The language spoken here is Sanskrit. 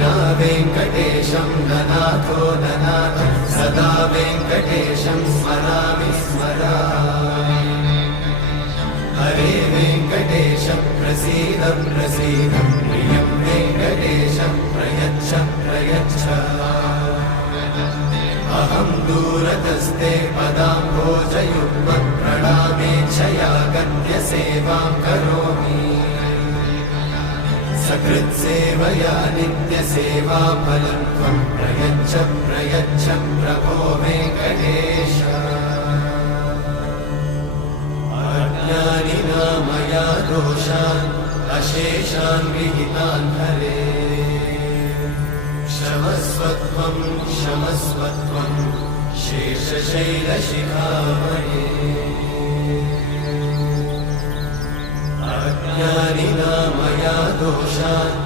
विना वेङ्कटेशं ननाथो ननाथ सदा वेङ्कटेशं स्मरामि स्मरामि हरे वेङ्कटेश प्रसीद प्रसीद प्रियं वेङ्कटेशं प्रयच्छ प्रयच्छ अहं दूरतस्ते पदाम्भोजयुग्मं प्रणामेच्छया गद्यसेवां करोमि सकृत्सेवया नित्यसेवाफलं त्वं प्रयच्छ प्रयच्छ प्रभो वेङ्कटेश अज्ञानिना मया दोषान् अशेषान् विहितान् हरे क्षमस्वत्वं क्षमस्वत्वं शेषशैलशिखामणे अज्ञानिना मया दोषान्